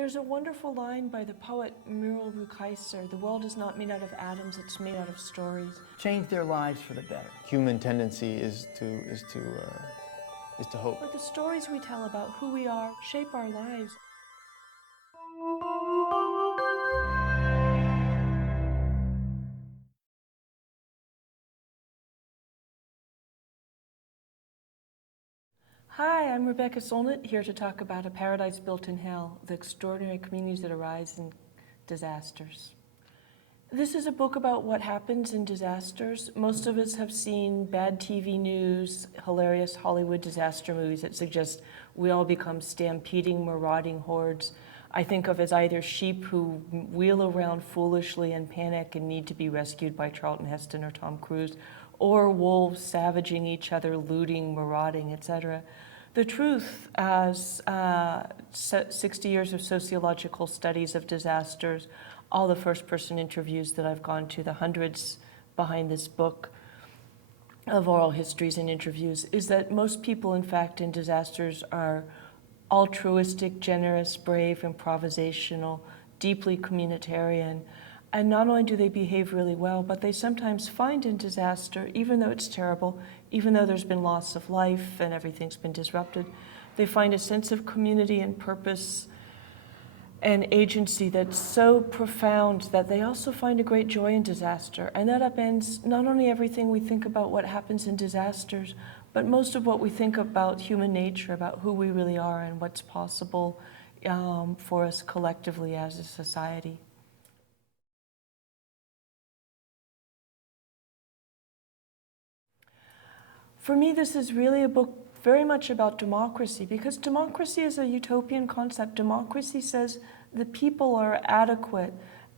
There's a wonderful line by the poet Muriel Rukeyser, "The world is not made out of atoms, it's made out of stories." Change their lives for the better. Human tendency is to hope. But the stories we tell about who we are shape our lives. Hi, I'm Rebecca Solnit, here to talk about A Paradise Built in Hell, the extraordinary communities that arise in disasters. This is a book about what happens in disasters. Most of us have seen bad TV news, hilarious Hollywood disaster movies that suggest we all become stampeding, marauding hordes. I think of as either sheep who wheel around foolishly and panic and need to be rescued by Charlton Heston or Tom Cruise, or wolves savaging each other, looting, marauding, etc. The truth, as 60 years of sociological studies of disasters, all the first-person interviews that I've gone to, the hundreds behind this book of oral histories and interviews, is that most people, in fact, in disasters are altruistic, generous, brave, improvisational, deeply communitarian. And not only do they behave really well, but they sometimes find in disaster, even though it's terrible, even though there's been loss of life and everything's been disrupted, they find a sense of community and purpose and agency that's so profound that they also find a great joy in disaster. And that upends not only everything we think about what happens in disasters, but most of what we think about human nature, about who we really are and what's possible for us collectively as a society. For me, this is really a book very much about democracy, because democracy is a utopian concept. Democracy says the people are adequate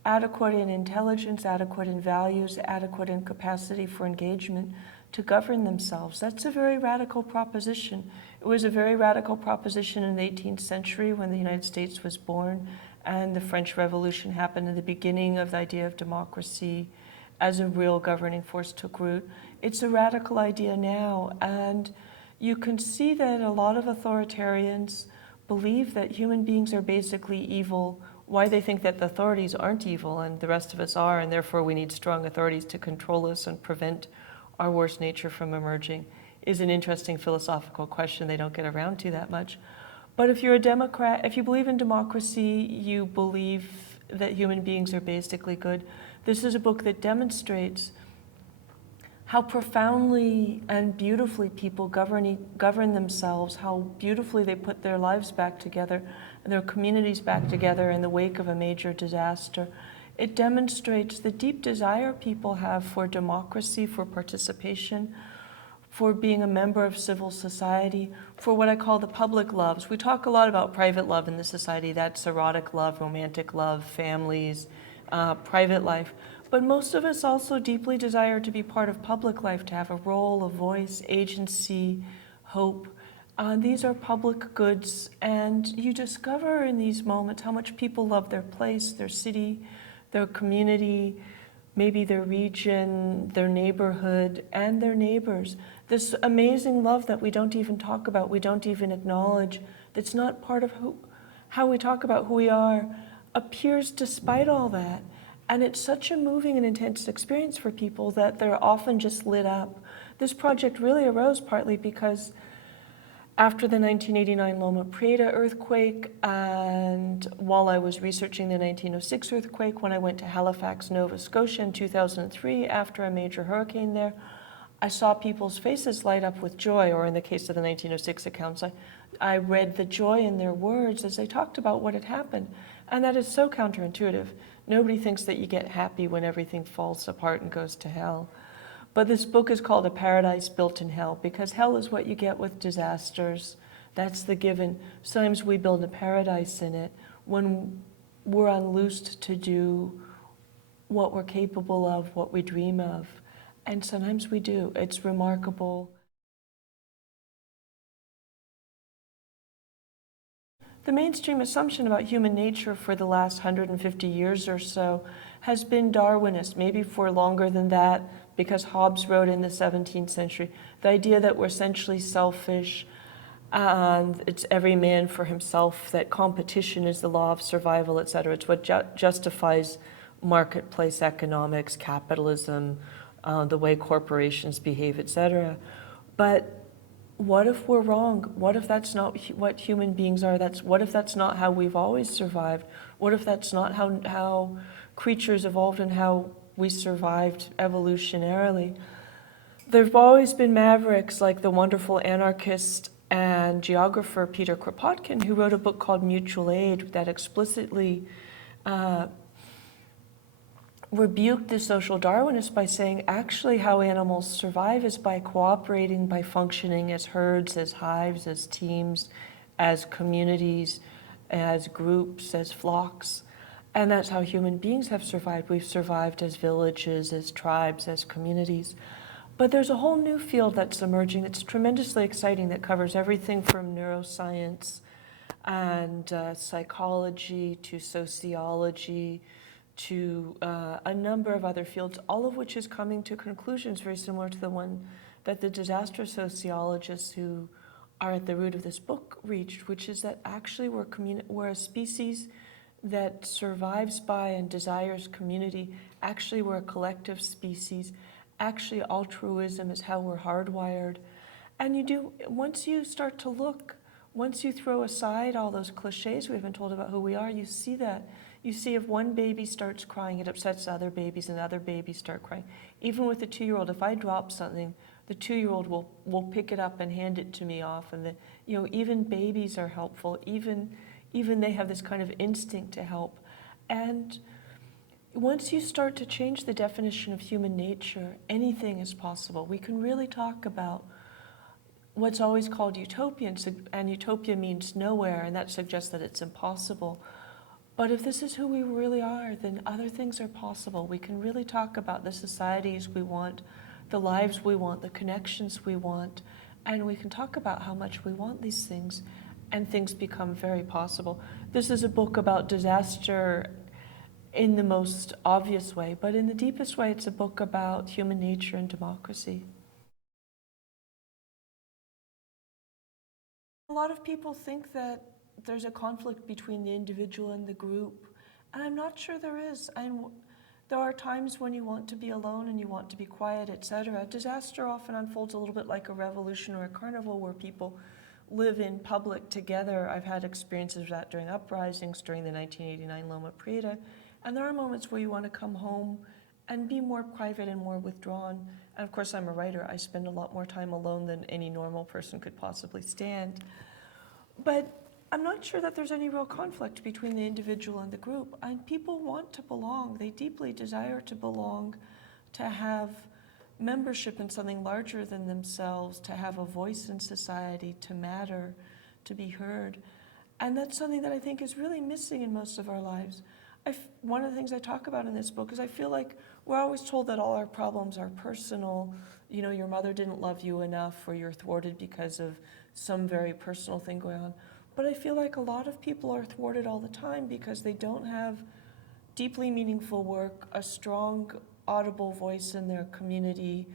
in intelligence, adequate in values, adequate in capacity for engagement to govern themselves. That's a very radical proposition. It was a very radical proposition in the 18th century when the United States was born and the French Revolution happened, and the beginning of the idea of democracy as a real governing force took root. It's a radical idea now, and you can see that a lot of authoritarians believe that human beings are basically evil. Why they think that the authorities aren't evil and the rest of us are, and therefore we need strong authorities to control us and prevent our worst nature from emerging, is an interesting philosophical question they don't get around to that much. But if you're a Democrat, if you believe in democracy, you believe that human beings are basically good. This is a book that demonstrates how profoundly and beautifully people govern themselves, how beautifully they put their lives back together and their communities back together in the wake of a major disaster. It demonstrates the deep desire people have for democracy, for participation, for being a member of civil society, for what I call the public loves. We talk a lot about private love in this society. That's erotic love, romantic love, families, private life. But most of us also deeply desire to be part of public life, to have a role, a voice, agency, hope. These are public goods, and you discover in these moments how much people love their place, their city, their community, maybe their region, their neighborhood, and their neighbors. This amazing love that we don't even talk about, we don't even acknowledge, that's not part of how we talk about who we are, appears despite all that. And it's such a moving and intense experience for people that they're often just lit up. This project really arose partly because after the 1989 Loma Prieta earthquake, and while I was researching the 1906 earthquake, when I went to Halifax, Nova Scotia in 2003 after a major hurricane there, I saw people's faces light up with joy, or in the case of the 1906 accounts, I read the joy in their words as they talked about what had happened. And that is so counterintuitive. Nobody thinks that you get happy when everything falls apart and goes to hell. But this book is called A Paradise Built in Hell, because hell is what you get with disasters. That's the given. Sometimes we build a paradise in it when we're unloosed to do what we're capable of, what we dream of. And sometimes we do. It's remarkable. The mainstream assumption about human nature for the last 150 years or so has been Darwinist, maybe for longer than that, because Hobbes wrote in the 17th century, the idea that we're essentially selfish, and it's every man for himself, that competition is the law of survival, et cetera. It's what justifies marketplace economics, capitalism, the way corporations behave, et cetera. But what if we're wrong? What if that's not what human beings are? What if that's not how we've always survived? What if that's not how creatures evolved and how we survived evolutionarily? There have always been mavericks like the wonderful anarchist and geographer Peter Kropotkin, who wrote a book called Mutual Aid that explicitly rebuked the social Darwinists by saying actually how animals survive is by cooperating, by functioning as herds, as hives, as teams, as communities, as groups, as flocks. And that's how human beings have survived. We've survived as villages, as tribes, as communities. But there's a whole new field that's emerging that's tremendously exciting, that covers everything from neuroscience and psychology to sociology to a number of other fields, all of which is coming to conclusions very similar to the one that the disaster sociologists who are at the root of this book reached, which is that actually we're a species that survives by and desires community. Actually, we're a collective species. Actually, altruism is how we're hardwired. And once you start to look, once you throw aside all those cliches we've been told about who we are, you see that. You see if one baby starts crying, it upsets other babies, and other babies start crying. Even with a 2-year-old, if I drop something, the 2-year-old will pick it up and hand it to me often. Even babies are helpful. Even they have this kind of instinct to help. And once you start to change the definition of human nature, anything is possible. We can really talk about what's always called utopian, and utopia means nowhere, and that suggests that it's impossible. But if this is who we really are, then other things are possible. We can really talk about the societies we want, the lives we want, the connections we want, and we can talk about how much we want these things, and things become very possible. This is a book about disaster in the most obvious way, but in the deepest way, it's a book about human nature and democracy. A lot of people think that there's a conflict between the individual and the group, and I'm not sure there is. There are times when you want to be alone and you want to be quiet, etc. Disaster often unfolds a little bit like a revolution or a carnival where people live in public together. I've had experiences of that during uprisings, during the 1989 Loma Prieta, and there are moments where you want to come home and be more private and more withdrawn. And of course, I'm a writer. I spend a lot more time alone than any normal person could possibly stand. But I'm not sure that there's any real conflict between the individual and the group. And people want to belong. They deeply desire to belong, to have membership in something larger than themselves, to have a voice in society, to matter, to be heard. And that's something that I think is really missing in most of our lives. One of the things I talk about in this book is I feel like we're always told that all our problems are personal. Your mother didn't love you enough, or you're thwarted because of some very personal thing going on. But I feel like a lot of people are thwarted all the time because they don't have deeply meaningful work, a strong audible voice in their community,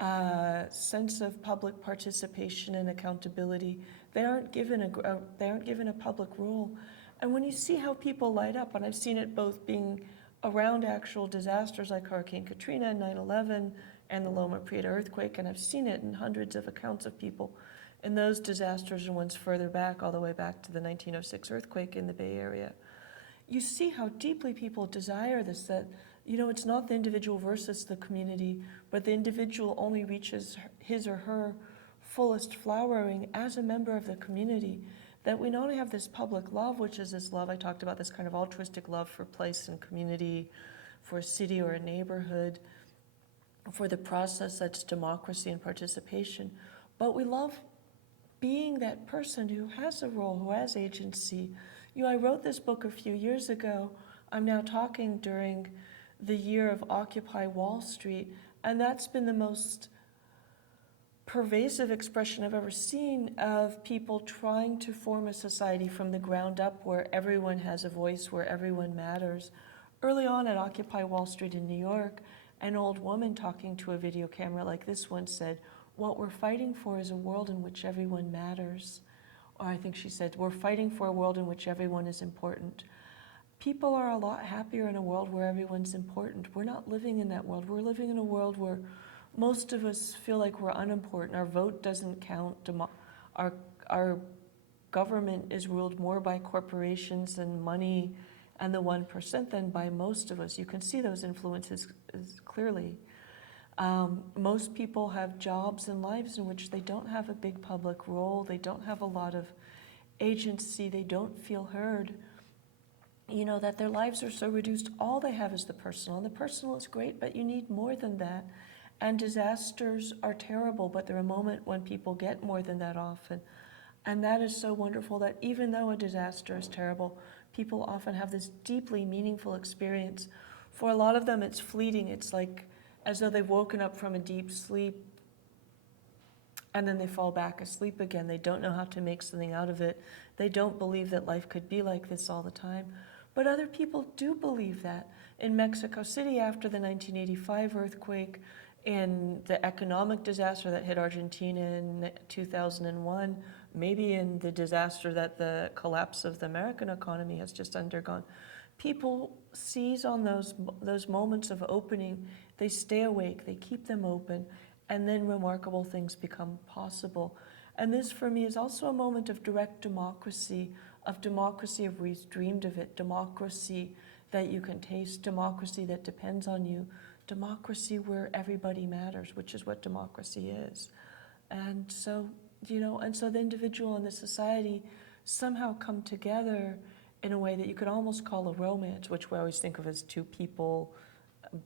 a sense of public participation and accountability. They aren't given a public role. And when you see how people light up, and I've seen it both being around actual disasters like Hurricane Katrina and 9/11 and the Loma Prieta Earthquake, and I've seen it in hundreds of accounts of people in those disasters and ones further back, all the way back to the 1906 earthquake in the Bay Area. You see how deeply people desire this, that it's not the individual versus the community, but the individual only reaches his or her fullest flowering as a member of the community. That we not only have this public love, which is this love I talked about, this kind of altruistic love for place and community, for a city or a neighborhood, for the process that's democracy and participation, but we love being that person who has a role, who has agency. I wrote this book a few years ago. I'm now talking during the year of Occupy Wall Street, and that's been the most pervasive expression I've ever seen of people trying to form a society from the ground up where everyone has a voice, where everyone matters. Early on at Occupy Wall Street in New York, an old woman talking to a video camera like this one said, "What we're fighting for is a world in which everyone matters." or I think she said, we're fighting for a world in which everyone is important. People are a lot happier in a world where everyone's important. We're not living in that world. We're living in a world where most of us feel like we're unimportant. Our vote doesn't count. Our government is ruled more by corporations and money and the 1% than by most of us. You can see those influences clearly. Most people have jobs and lives in which they don't have a big public role. They don't have a lot of agency. They don't feel heard. You know, that their lives are so reduced. All they have is the personal. And the personal is great, but you need more than that. And disasters are terrible, but they're a moment when people get more than that often. And that is so wonderful that even though a disaster is terrible, people often have this deeply meaningful experience. For a lot of them, it's fleeting. It's like as though they've woken up from a deep sleep and then they fall back asleep again. They don't know how to make something out of it. They don't believe that life could be like this all the time. But other people do believe that. In Mexico City, after the 1985 earthquake, in the economic disaster that hit Argentina in 2001, maybe in the disaster that the collapse of the American economy has just undergone, people seize on those moments of opening. They stay awake, they keep them open, and then remarkable things become possible. And this, for me, is also a moment of direct democracy, of we've dreamed of it, democracy that you can taste, democracy that depends on you, democracy where everybody matters, which is what democracy is. And so, and so the individual and the society somehow come together in a way that you could almost call a romance, which we always think of as two people.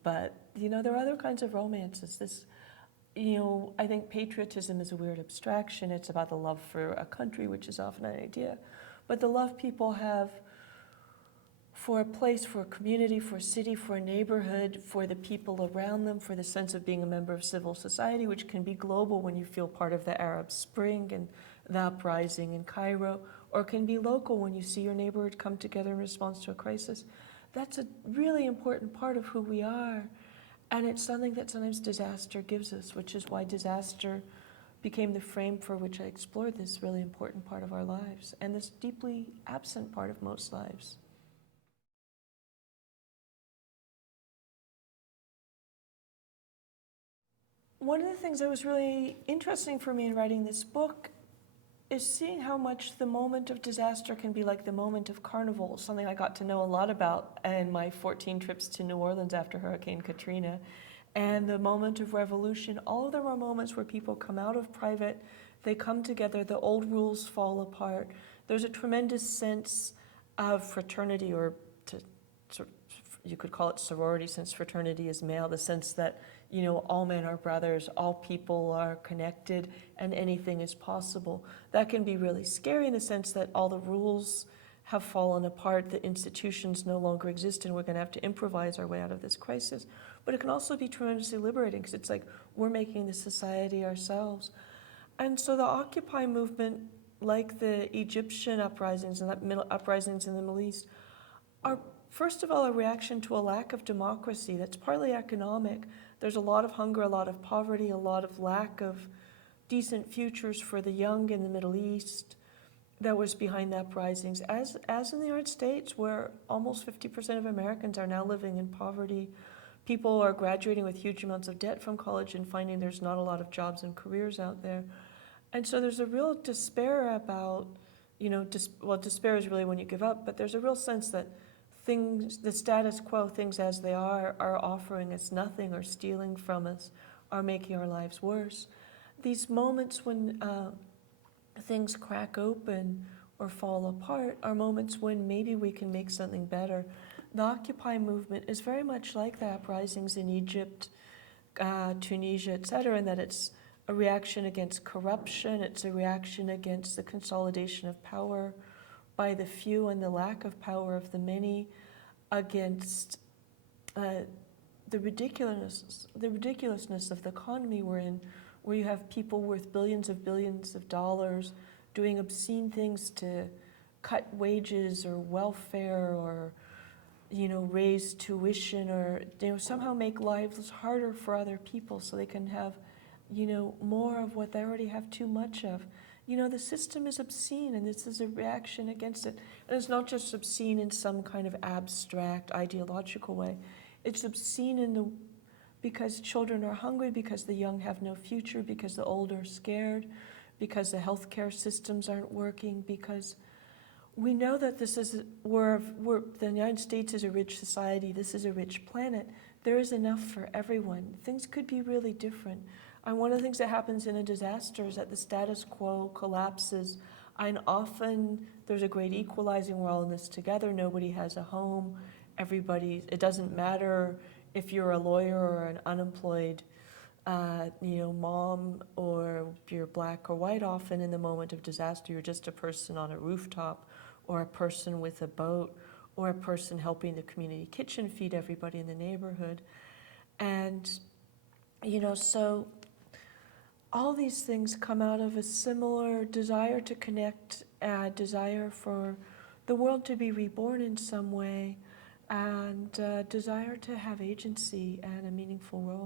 But, there are other kinds of romances. I think patriotism is a weird abstraction. It's about the love for a country, which is often an idea. But the love people have for a place, for a community, for a city, for a neighborhood, for the people around them, for the sense of being a member of civil society, which can be global when you feel part of the Arab Spring and the uprising in Cairo, or can be local when you see your neighborhood come together in response to a crisis. That's a really important part of who we are. And it's something that sometimes disaster gives us, which is why disaster became the frame for which I explored this really important part of our lives, and this deeply absent part of most lives. One of the things that was really interesting for me in writing this book is seeing how much the moment of disaster can be like the moment of carnival, something I got to know a lot about in my 14 trips to New Orleans after Hurricane Katrina. And the moment of revolution, all of them are moments where people come out of private, they come together, the old rules fall apart. There's a tremendous sense of fraternity, or you could call it sorority, since fraternity is male, the sense that, all men are brothers, all people are connected, and anything is possible. That can be really scary in the sense that all the rules have fallen apart, the institutions no longer exist, and we're going to have to improvise our way out of this crisis. But it can also be tremendously liberating, because it's like we're making the society ourselves. And so the Occupy movement, like the Egyptian uprisings and uprisings in the Middle East, are first of all a reaction to a lack of democracy that's partly economic. There's a lot of hunger, a lot of poverty, a lot of lack of decent futures for the young in the Middle East that was behind the uprisings, as in the United States, where almost 50% of Americans are now living in poverty. People are graduating with huge amounts of debt from college and finding there's not a lot of jobs and careers out there. And so there's a real despair about, despair is really when you give up, but there's a real sense that the status quo, things as they are offering us nothing, or stealing from us, are making our lives worse. These moments when things crack open or fall apart are moments when maybe we can make something better. The Occupy movement is very much like the uprisings in Egypt, Tunisia, etc., in that it's a reaction against corruption, it's a reaction against the consolidation of power by the few and the lack of power of the many, against the ridiculousness of the economy we're in, where you have people worth billions of dollars doing obscene things to cut wages or welfare, or raise tuition, or somehow make lives harder for other people so they can have more of what they already have too much of. you know, the system is obscene and this is a reaction against it. And it's not just obscene in some kind of abstract ideological way. It's obscene because children are hungry, because the young have no future, because the old are scared, because the healthcare systems aren't working, because we know that this is, the United States is a rich society, this is a rich planet. There is enough for everyone. Things could be really different. And one of the things that happens in a disaster is that the status quo collapses, and often there's a great equalizing. We're all in this together. Nobody has a home. It doesn't matter if you're a lawyer or an unemployed mom, or you're black or white. Often in the moment of disaster, you're just a person on a rooftop, or a person with a boat, or a person helping the community kitchen feed everybody in the neighborhood. And, so all these things come out of a similar desire to connect, a desire for the world to be reborn in some way, and a desire to have agency and a meaningful role.